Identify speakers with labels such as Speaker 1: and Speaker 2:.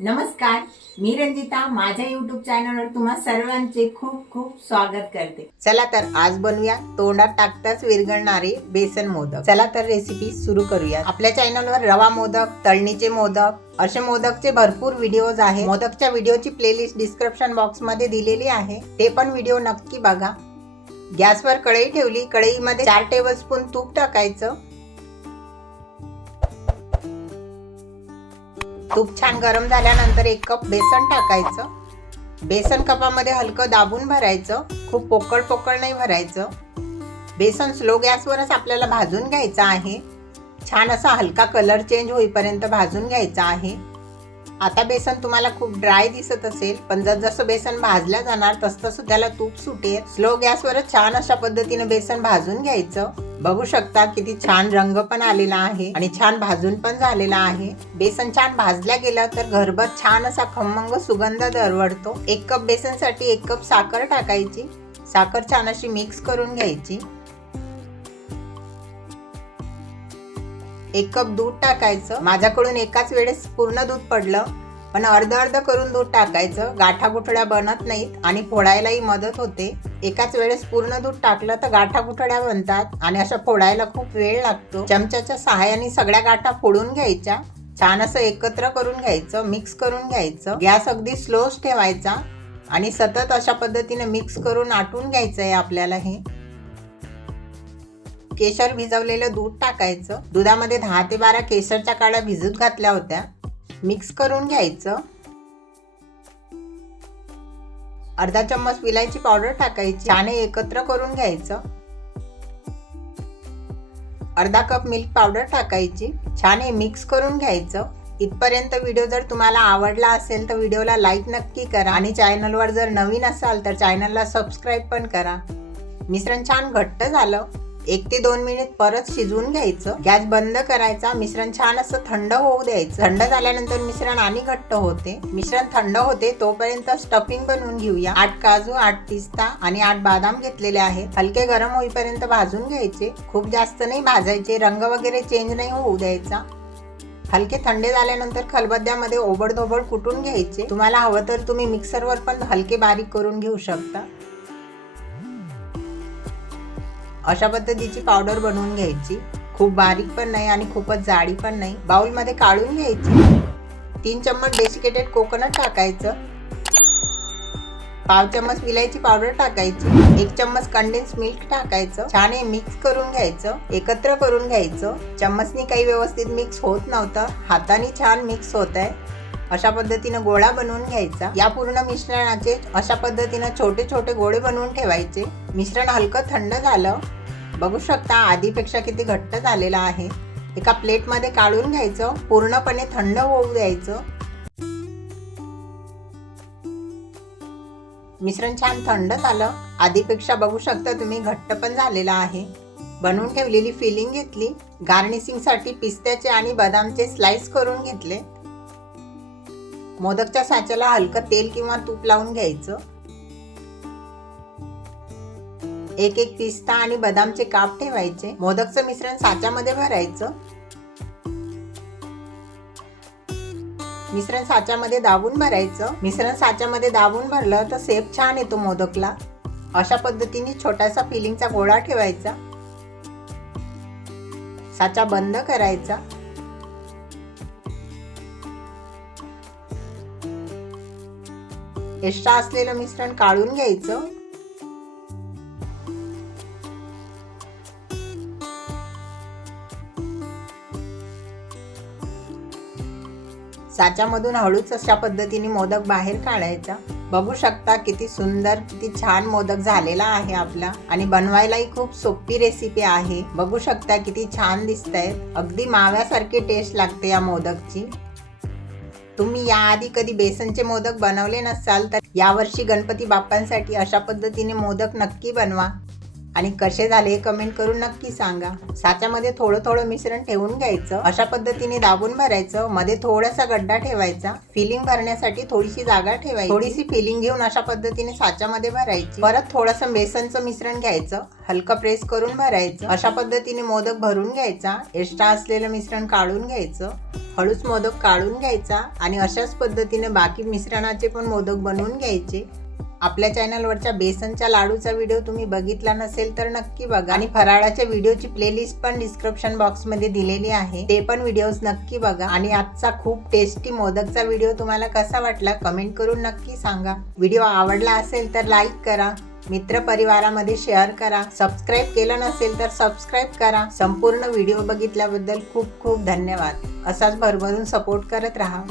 Speaker 1: नमस्कार मी रंजिता माझ्या युट्यूब चॅनलवर तुम्हा सर्वांचे खूप खूप स्वागत करते. चला तर आज बनवूया तोंडात टाकताच विरघळणारे बेसन मोदक. चला तर रेसिपी सुरू करूया आपल्या चॅनलवर रवा मोदक तळणीचे मोदक असे मोदकचे भरपूर व्हिडिओज आहे मोदकच्या व्हिडिओची प्लेलिस्ट डिस्क्रिप्शन बॉक्समध्ये दिलेली आहे. ते पण व्हिडिओ नक्की बघा. गॅसवर कढई ठेवली. कढईमध्ये चार टेबल स्पून तूप टाकायचं. तूप छान गरम झाल्यानंतर एक कप बेसन टाकायचं. बेसन कपामध्ये हलकं दाबून भरायचं. खूप पोकळ पोकळ नाही भरायचं. बेसन स्लो गॅसवरच आपल्याला भाजून घ्यायचं आहे. छान असा हलका कलर चेंज होईपर्यंत भाजून घ्यायचा आहे. आता बेसन तुम्हाला खूप ड्राय दिसत असेल पण जर जसं बेसन भाजलं जाणार तसतसं त्याला तूप सुटेल. स्लो गॅसवरच छान अशा पद्धतीने बेसन भाजून घ्यायचं. बघू शकता किती छान रंग पण आलेला आहे आणि छान भाजून पण झालेला आहे. बेसन छान भाजल्या गेलं तर घरभर छान असा खमंग सुगंध दरवडतो एक कप बेसनसाठी एक कप साखर टाकायची. साखर छान अशी मिक्स करून घ्यायची. एक कप दूध टाकायचं. माझ्याकडून एकाच वेळेस पूर्ण दूध पडलं पण अर्ध अर्ध करून दूध टाकायचं. गाठा गुठळ्या बनत नाहीत आणि फोडायलाही मदत होते. एकाच वेळेस पूर्ण दूध टाकलं तर गाठा गुठड्या बनतात आणि अशा फोडायला खूप वेळ लागतो. चमच्याच्या सहाय्याने सगळ्या गाठा फोडून घ्यायच्या. छान असं एकत्र करून घ्यायचं मिक्स करून घ्यायचं. गॅस अगदी स्लोच ठेवायचा आणि सतत अशा पद्धतीने मिक्स करून आटून घ्यायचं आहे आपल्याला हे. केशर भिजवलेलं दूध टाकायचं. दुधामध्ये दहा ते बारा केशरच्या काड्या भिजत घातल्या होत्या. मिक्स करून घ्यायचं. अर्धा चम्मच विलायची पावडर टाकायची. छान हे एकत्र करून घ्यायचं. अर्धा कप मिल्क पावडर टाकायची. छान हे मिक्स करून घ्यायचं. इथपर्यंत व्हिडिओ जर तुम्हाला आवडला असेल तर व्हिडिओला लाईक नक्की करा. आणि चॅनलवर जर नवीन असाल तर चॅनलला सबस्क्राईब पण करा. मिश्रण छान घट्ट झालं. एक ते दोन मिनिट परत शिजवून घ्यायचं. गॅस बंद करायचा. मिश्रण छान असं थंड होऊ द्यायचं. थंड झाल्यानंतर मिश्रण आणि घट्ट होते. मिश्रण थंड होते तोपर्यंत स्टफिंग बनवून घेऊया. आठ काजू आठ पिस्ता आणि आठ बदाम घेतलेले आहेत. हलके गरम होईपर्यंत भाजून घ्यायचे. खूप जास्त नाही भाजायचे. रंग वगैरे चेंज नाही होऊ द्यायचा. हलके थंडे झाल्यानंतर खलबत्त्यामध्ये ओबडधोबड कुटून घ्यायचे. तुम्हाला हवं तर तुम्ही मिक्सरवर पण हलके बारीक करून घेऊ शकता. अशा पद्धतीची पावडर बनवून घ्यायची. खूप बारीक पण नाही आणि खूपच जाडी पण नाही. बाउलमध्ये काढून घ्यायची. तीन चम्मच डेसिकेटेड कोकोनट टाकायचं. पाव चम्मच विलायची पावडर टाकायची. एक चम्मच कंडेन्स मिल्क टाकायचं. छान हे मिक्स करून घ्यायचं. एकत्र करून घ्यायचं. चम्मचनी काही व्यवस्थित मिक्स होत नव्हतं. हाताने छान मिक्स होत आहे अशा पद्धतीनं गोळा बनवून घ्यायचा. या पूर्ण मिश्रणाचे अशा पद्धतीनं छोटे छोटे गोळे बनवून ठेवायचे. मिश्रण हलकं थंड झालं. बघू शकता आधीपेक्षा किती घट्ट झालेलं आहे. एका प्लेटमध्ये काढून घ्यायचं. पूर्णपणे थंड होऊ द्यायचं. मिश्रण छान थंड झालं. आधीपेक्षा बघू शकता तुम्ही घट्ट पण झालेला आहे. बनवून ठेवलेली फिलिंग घेतली. गार्निशिंगसाठी पिस्त्याचे आणि बदामचे स्लाइस करून घेतले. मोदकच्या साच्याला हलकं तेल किंवा तूप लावून घ्यायचं. एक एक पिस्ता आणि बदामचे काप ठेवायचे. मोदकचं मिश्रण साच्यामध्ये भरायचं. मिश्रण साच्यामध्ये दाबून भरायचं. मिश्रण साच्यामध्ये दाबून भरलं तर सेप छान येतो मोदकला. अशा पद्धतीने छोटासा फिलिंगचा गोळा ठेवायचा. साचा बंद करायचा. एक्स्ट्रा असलेलं मिश्रण काढून घ्यायचं. साच्यामधून हळूच अशा पद्धतीने मोदक बाहेर काढायचा. बघू शकता किती सुंदर किती छान मोदक झालेला आहे आपला. आणि बनवायलाही खूप सोपी रेसिपी आहे. बघू शकता किती छान दिसत आहेत अगदी माव्यासारखी टेस्ट लागते या मोदकची. तुम्ही याआधी कधी बेसनचे मोदक बनवले नसाल तर यावर्षी गणपती बाप्पांसाठी अशा पद्धतीने मोदक नक्की बनवा. आणि कसे झाले हे कमेंट करून नक्की सांगा. साच्यामध्ये थोडं थोडं मिश्रण ठेवून घ्यायचं. अशा पद्धतीने दाबून भरायचं. मध्ये थोडासा गड्डा ठेवायचा. फिलिंग भरण्यासाठी थोडीशी जागा ठेवायची. थोडीशी फिलिंग घेऊन अशा पद्धतीने साच्यामध्ये भरायची. परत थोडंसं बेसनचं मिश्रण घ्यायचं. हलकं प्रेस करून भरायचं. अशा पद्धतीने मोदक भरून घ्यायचा. एक्स्ट्रा असलेलं मिश्रण काढून घ्यायचं. हळूच मोदक काढून घ्यायचा आणि अशाच पद्धतीने बाकी मिश्रणाचे पण मोदक बनवून घ्यायचे. आपल्या चॅनलवरच्या बेसनच्या लाडूचा व्हिडिओ तुम्ही बघितला नसेल तर नक्की बघा. आणि फराळाच्या व्हिडिओची प्लेलिस्ट पण डिस्क्रिप्शन बॉक्समध्ये दिलेली आहे. ते पण व्हिडिओज नक्की बघा. आणि आजचा खूप टेस्टी मोदकचा व्हिडिओ तुम्हाला कसा वाटला? कमेंट करून नक्की सांगा. व्हिडिओ आवडला असेल तर लाईक करा. मित्र परिवारामध्ये शेअर करा. सबस्क्राईब केलं नसेल तर सबस्क्राईब करा. संपूर्ण व्हिडिओ बघितल्याबद्दल खूप खूप धन्यवाद. असाच भरभरून सपोर्ट करत राहा.